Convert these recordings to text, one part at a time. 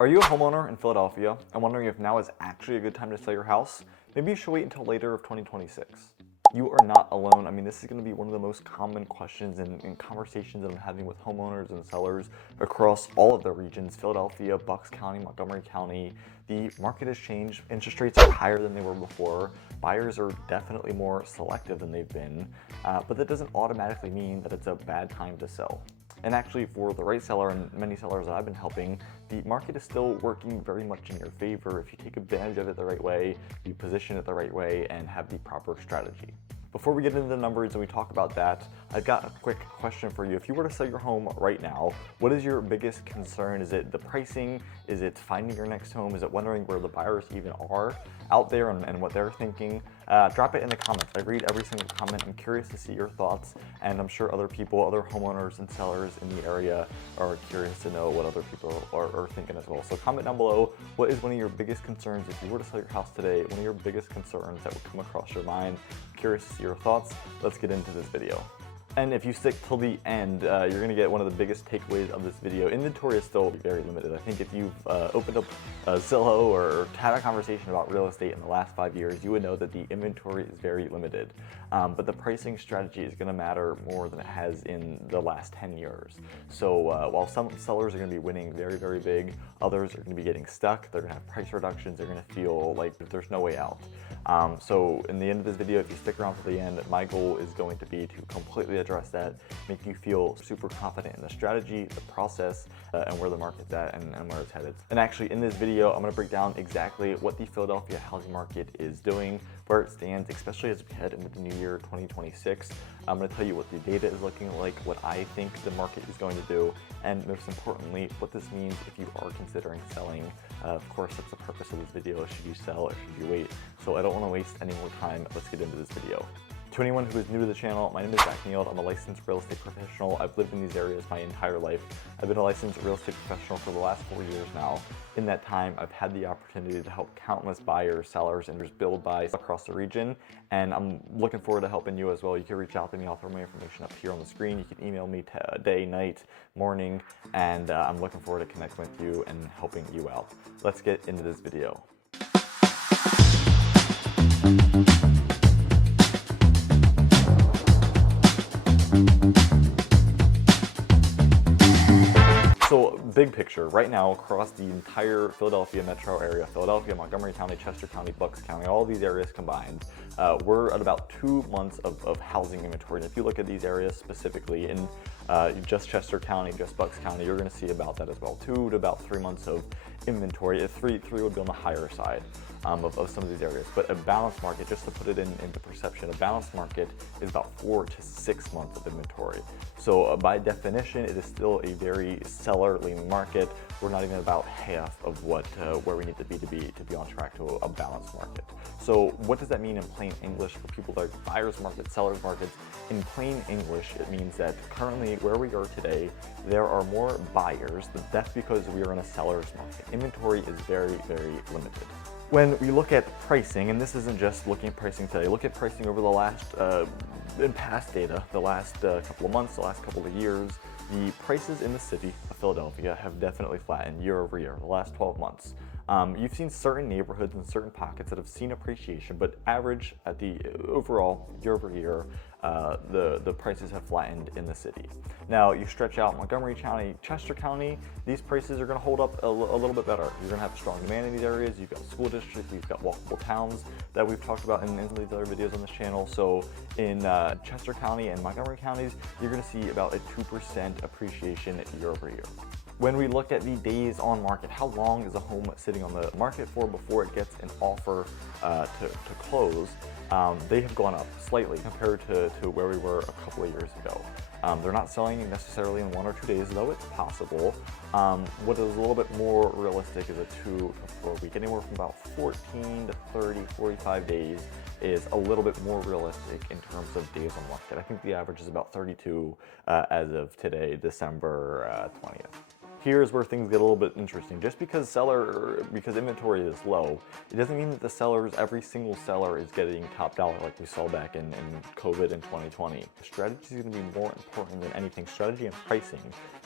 Are you a homeowner in Philadelphia and wondering if now is actually a good time to sell your house? Maybe you should wait until later of 2026. You are not alone. I mean, this is going to be one of the most common questions and conversations that I'm having with homeowners and sellers across all of the regions, Philadelphia, Bucks County, Montgomery County. The market has changed. Interest rates are higher than they were before. Buyers are definitely more selective than they've been, but that doesn't automatically mean that it's a bad time to sell. And actually, for the right seller and many sellers that I've been helping, the market is still working very much in your favor if you take advantage of it the right way, you position it the right way, and have the proper strategy. Before we get into the numbers and we talk about that, I've got a quick question for you. If you were to sell your home right now, what is your biggest concern? Is it the pricing? Is it finding your next home? Is it wondering where the buyers even are out there and what they're thinking? Drop it in the comments. I read every single comment. I'm curious to see your thoughts, and I'm sure other people, other homeowners and sellers in the area are curious to know what other people are thinking as well. So comment down below, what is one of your biggest concerns if you were to sell your house today? One of your biggest concerns that would come across your mind? I'm curious to see your thoughts. Let's get into this video. And if you stick till the end, you're going to get one of the biggest takeaways of this video. Inventory is still very limited. I think if you've opened up Zillow or had a conversation about real estate in the last 5 years, you would know that the inventory is very limited. But the pricing strategy is going to matter more than it has in the last 10 years. So while some sellers are going to be winning very, very big, others are going to be getting stuck. They're going to have price reductions. They're going to feel like there's no way out. So in the end of this video, if you stick around to the end, my goal is going to be to completely address that, make you feel super confident in the strategy, the process, and where the market's at and where it's headed. And actually in this video, I'm going to break down exactly what the Philadelphia housing market is doing, where it stands, especially as we head into the new year 2026. I'm going to tell you what the data is looking like, what I think the market is going to do, and most importantly, what this means if you are considering selling. Of course, that's the purpose of this video. Should you sell or should you wait? So I don't want to waste any more time. Let's get into this video. To anyone who is new to the channel, my name is Zach Neild. I'm a licensed real estate professional. I've lived in these areas my entire life. I've been a licensed real estate professional for the last 4 years now. In that time, I've had the opportunity to help countless buyers, sellers, and just build buys across the region. And I'm looking forward to helping you as well. You can reach out to me. I'll throw my information up here on the screen. You can email me day, night, morning, and I'm looking forward to connecting with you and helping you out. Let's get into this video. So big picture, right now across the entire Philadelphia metro area, Philadelphia, Montgomery County, Chester County, Bucks County, all these areas combined, we're at about 2 months of housing inventory. And if you look at these areas specifically in just Chester County, just Bucks County, you're going to see about that as well. 2 to about 3 months of inventory. Three would be on the higher side of some of these areas. But a balanced market, just to put it into perception, a balanced market is about 4 to 6 months of inventory. So by definition, it is still a very seller-leaning market. We're not even about half of where we need to be on track to a balanced market. So what does that mean in plain English for people that are buyers markets, sellers markets? In plain English, it means that currently where we are today, there are more buyers. That's because we are in a seller's market. Inventory is very, very limited. When we look at pricing, and this isn't just looking at pricing today, look at pricing over the last, in past data, the last couple of months, the last couple of years, the prices in the city of Philadelphia have definitely flattened year over year, the last 12 months. You've seen certain neighborhoods and certain pockets that have seen appreciation, but average at the overall year over year, the prices have flattened in the city. Now you stretch out Montgomery County, Chester County, these prices are going to hold up a little bit better. You're going to have strong demand in these areas. You've got school districts, you've got walkable towns that we've talked about in some of these other videos on this channel. So in Chester County and Montgomery counties, you're going to see about a 2% appreciation year over year. When we look at the days on market, how long is a home sitting on the market for before it gets an offer to close? They have gone up slightly compared to where we were a couple of years ago. They're not selling necessarily in 1 or 2 days, though it's possible. What is a little bit more realistic is a 2 to 4 week, anywhere from about 14 to 30, 45 days is a little bit more realistic in terms of days on market. I think the average is about 32 as of today, December 20th. Here's where things get a little bit interesting. Just because inventory is low, it doesn't mean that every single seller is getting top dollar like we saw back in COVID in 2020. Strategy is going to be more important than anything, strategy and pricing.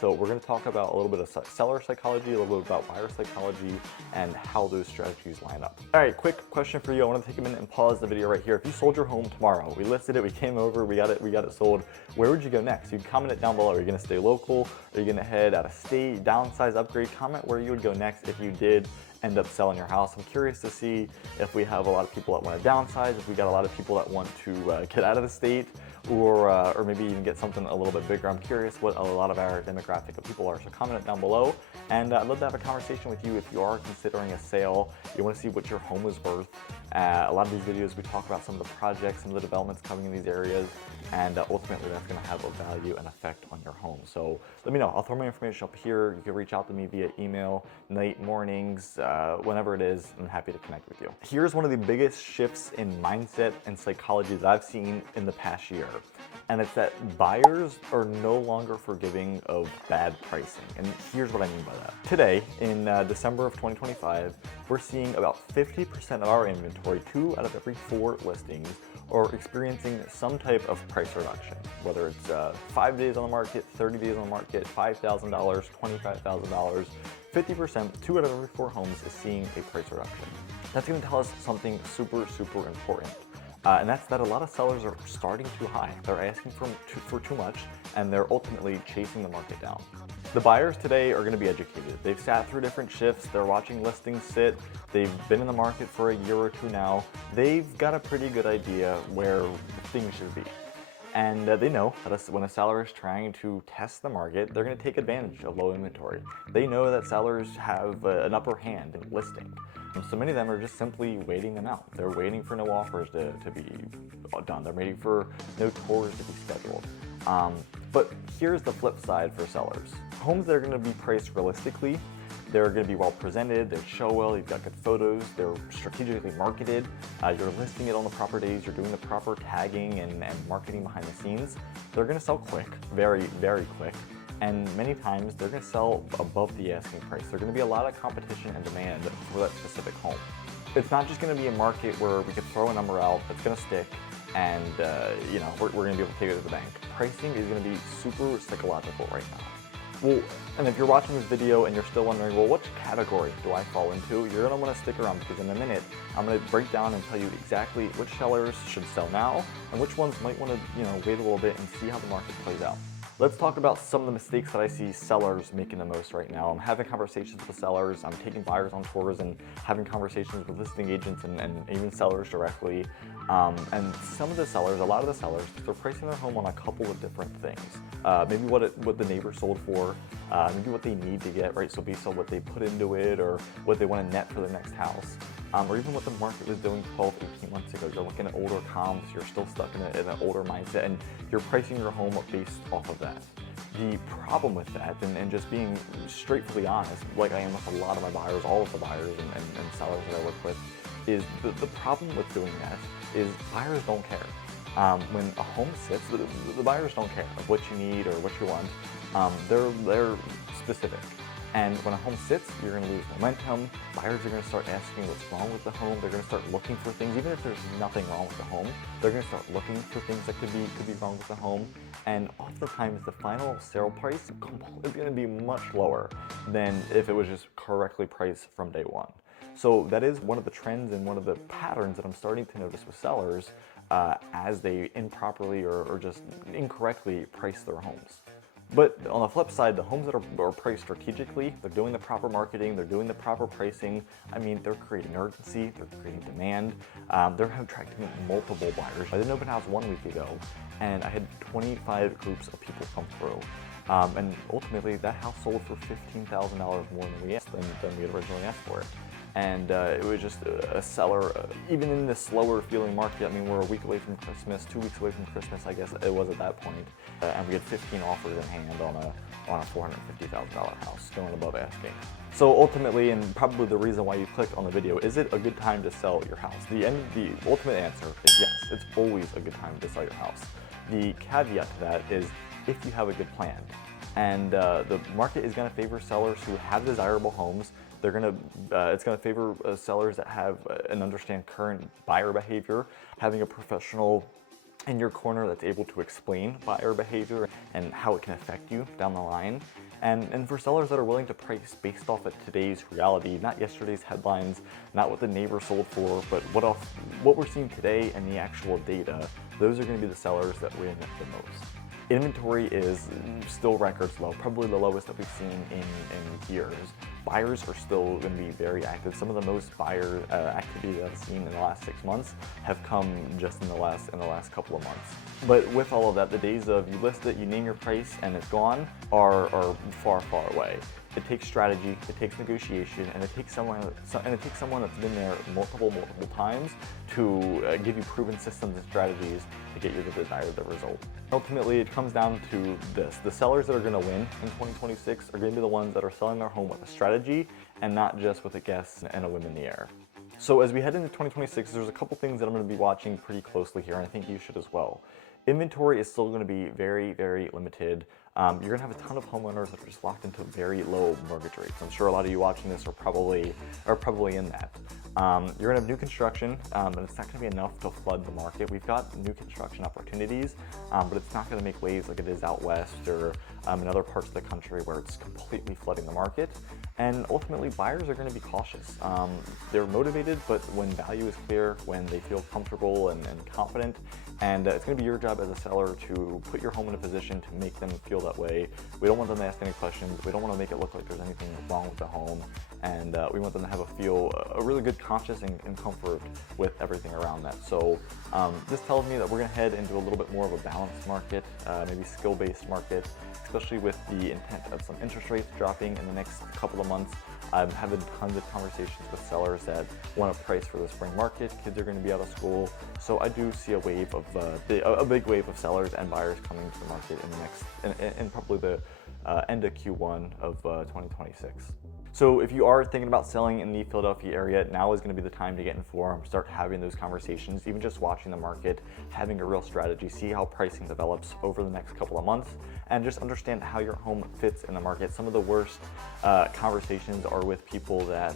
So we're going to talk about a little bit of seller psychology, a little bit about buyer psychology, and how those strategies line up. All right, quick question for you. I want to take a minute and pause the video right here. If you sold your home tomorrow, we listed it, we came over, we got it sold, where would you go next? You can comment it down below. Are you going to stay local? Are you going to head out of state, downsize, upgrade? Comment where you would go next if you did end up selling your house. I'm curious to see if we have a lot of people that want to downsize, if we got a lot of people that want to get out of the state, or maybe even get something a little bit bigger. I'm curious what a lot of our demographic of people are, so comment it down below. And I'd love to have a conversation with you if you are considering a sale, you want to see what your home is worth. A lot of these videos we talk about some of the projects, some of the developments coming in these areas, and ultimately that's going to have a value and effect on your home. So let me know. I'll throw my information up here. You can reach out to me via email, night, mornings, whenever it is. I'm happy to connect with you. Here's one of the biggest shifts in mindset and psychology that I've seen in the past year. And it's that buyers are no longer forgiving of bad pricing. And here's what I mean by that. Today, in December of 2025, we're seeing about 50% of our inventory, 2 out of every 4 listings, are experiencing some type of price reduction. Whether it's 5 days on the market, 30 days on the market, $5,000, $25,000, 50%, 2 out of every 4 homes is seeing a price reduction. That's gonna tell us something super, super important. And that's that a lot of sellers are starting too high. They're asking for too much, and they're ultimately chasing the market down. The buyers today are going to be educated. They've sat through different shifts. They're watching listings sit. They've been in the market for a year or 2 now. They've got a pretty good idea where things should be. And they know that when a seller is trying to test the market, they're going to take advantage of low inventory. They know that sellers have an upper hand in listing. And so many of them are just simply waiting them out. They're waiting for no offers to be done. They're waiting for no tours to be scheduled. But here's the flip side for sellers. Homes that are going to be priced realistically, they're going to be well presented, they show well, you've got good photos, they're strategically marketed, you're listing it on the proper days, you're doing the proper tagging and marketing behind the scenes. They're going to sell quick, very, very quick. And many times they're going to sell above the asking price. There's going to be a lot of competition and demand for that specific home. It's not just going to be a market where we could throw a number out that's going to stick and we're going to be able to take it to the bank. Pricing is going to be super psychological right now. Well, and if you're watching this video and you're still wondering, well, which category do I fall into? You're going to want to stick around because in a minute, I'm going to break down and tell you exactly which sellers should sell now and which ones might want to, wait a little bit and see how the market plays out. Let's talk about some of the mistakes that I see sellers making the most right now. I'm having conversations with sellers, I'm taking buyers on tours and having conversations with listing agents and even sellers directly. And some of the sellers, a lot of the sellers, they're pricing their home on a couple of different things. Maybe what the neighbor sold for, maybe what they need to get, right? So based on what they put into it or what they want to net for their next house. Or even what the market was doing 12, 18 months ago. You're looking at older comps, you're still stuck in an older mindset, and you're pricing your home based off of that. The problem with that, and just being straightforwardly honest, like I am with a lot of my buyers, all of the buyers and sellers that I work with, is the problem with doing that is buyers don't care. When a home sits, the buyers don't care of what you need or what you want. They're specific. And when a home sits, you're going to lose momentum. Buyers are going to start asking what's wrong with the home. They're going to start looking for things, even if there's nothing wrong with the home. They're going to start looking for things that could be wrong with the home. And oftentimes, the final sale price is going to be much lower than if it was just correctly priced from day one. So that is one of the trends and one of the patterns that I'm starting to notice with sellers as they improperly or just incorrectly price their homes. But on the flip side, the homes that are priced strategically, they're doing the proper marketing, they're doing the proper pricing. I mean, they're creating urgency, they're creating demand, they're attracting multiple buyers. I did an open house 1 week ago, and I had 25 groups of people come through. And ultimately, that house sold for $15,000 more than we had originally asked for it. And it was just a seller, even in this slower feeling market. I mean, we're a week away from Christmas, 2 weeks away from Christmas, I guess it was at that point. And we had 15 offers in hand on a $450,000 house, going above asking. So ultimately, and probably the reason why you clicked on the video, is it a good time to sell your house? The ultimate answer is yes, it's always a good time to sell your house. The caveat to that is if you have a good plan. and the market is going to favor sellers who have desirable homes. It's going to favor sellers that have and understand current buyer behavior, having a professional in your corner that's able to explain buyer behavior and how it can affect you down the line. And for sellers that are willing to price based off of today's reality, not yesterday's headlines, not what the neighbor sold for, but what we're seeing today and the actual data, those are going to be the sellers that win the most. Inventory is still records low, probably the lowest that we've seen in years. Buyers are still going to be very active. Some of the most buyer activity that I've seen in the last 6 months have come just in the last couple of months. But with all of that, the days of you list it, you name your price, and it's gone are far, far away. It takes strategy, it takes negotiation, and it takes someone that's been there multiple times to give you proven systems and strategies to get you the desired result. Ultimately, it comes down to this. The sellers that are going to win in 2026 are going to be the ones that are selling their home with a strategy and not just with a guess and a whim in the air. So as we head into 2026, there's a couple things that I'm going to be watching pretty closely here, and I think you should as well. Inventory is still going to be very, very limited. You're going to have a ton of homeowners that are just locked into very low mortgage rates. I'm sure a lot of you watching this are probably in that. You're going to have new construction, but it's not going to be enough to flood the market. We've got new construction opportunities, but it's not going to make waves like it is out west or in other parts of the country where it's completely flooding the market. And ultimately, buyers are going to be cautious. They're motivated, but when value is clear, when they feel comfortable and confident, and it's going to be your job as a seller to put your home in a position to make them feel that way. We don't want them to ask any questions. We don't want to make it look like there's anything wrong with the home, and we want them to have a really good conscience and comfort with everything around that. So this tells me that we're going to head into a little bit more of a balanced market, maybe skill-based market, especially with the intent of some interest rates dropping in the next couple of months. I'm having tons of conversations with sellers that want to price for the spring market. Kids are going to be out of school, so I do see a big wave of sellers and buyers coming to the market in probably the end of Q1 of 2026. So if you are thinking about selling in the Philadelphia area, now is going to be the time to get informed, start having those conversations, even just watching the market, having a real strategy, see how pricing develops over the next couple of months, and just understand how your home fits in the market. Some of the worst conversations are with people that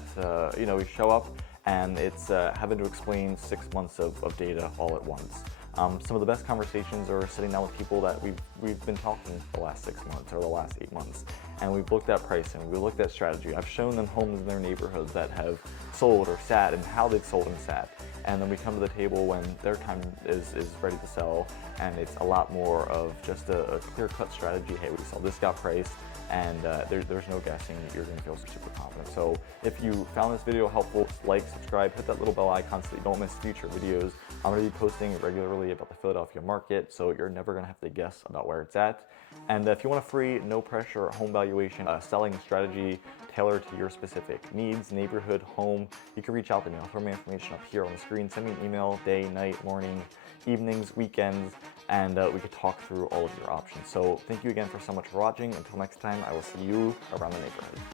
you show up and it's having to explain 6 months of data all at once. Some of the best conversations are sitting down with people that we've been talking the last 6 months or the last 8 months, and we've looked at pricing, we looked at strategy. I've shown them homes in their neighborhoods that have sold or sat and how they've sold and sat, and then we come to the table when their time is ready to sell, and it's a lot more of just a clear-cut strategy. Hey, we saw this got priced, and there's no guessing. You're going to feel super confident. So if you found this video helpful, like, subscribe, hit that little bell icon so that you don't miss future videos. I'm going to be posting regularly about the Philadelphia market, so you're never going to have to guess about where it's at. And if you want a free, no pressure home valuation, selling strategy tailored to your specific needs, neighborhood, home, you can reach out to me. I'll throw my information up here on the screen. Send me an email, day, night, morning, evenings, weekends, and we could talk through all of your options. So thank you again for so much for watching. Until next time, I will see you around the neighborhood.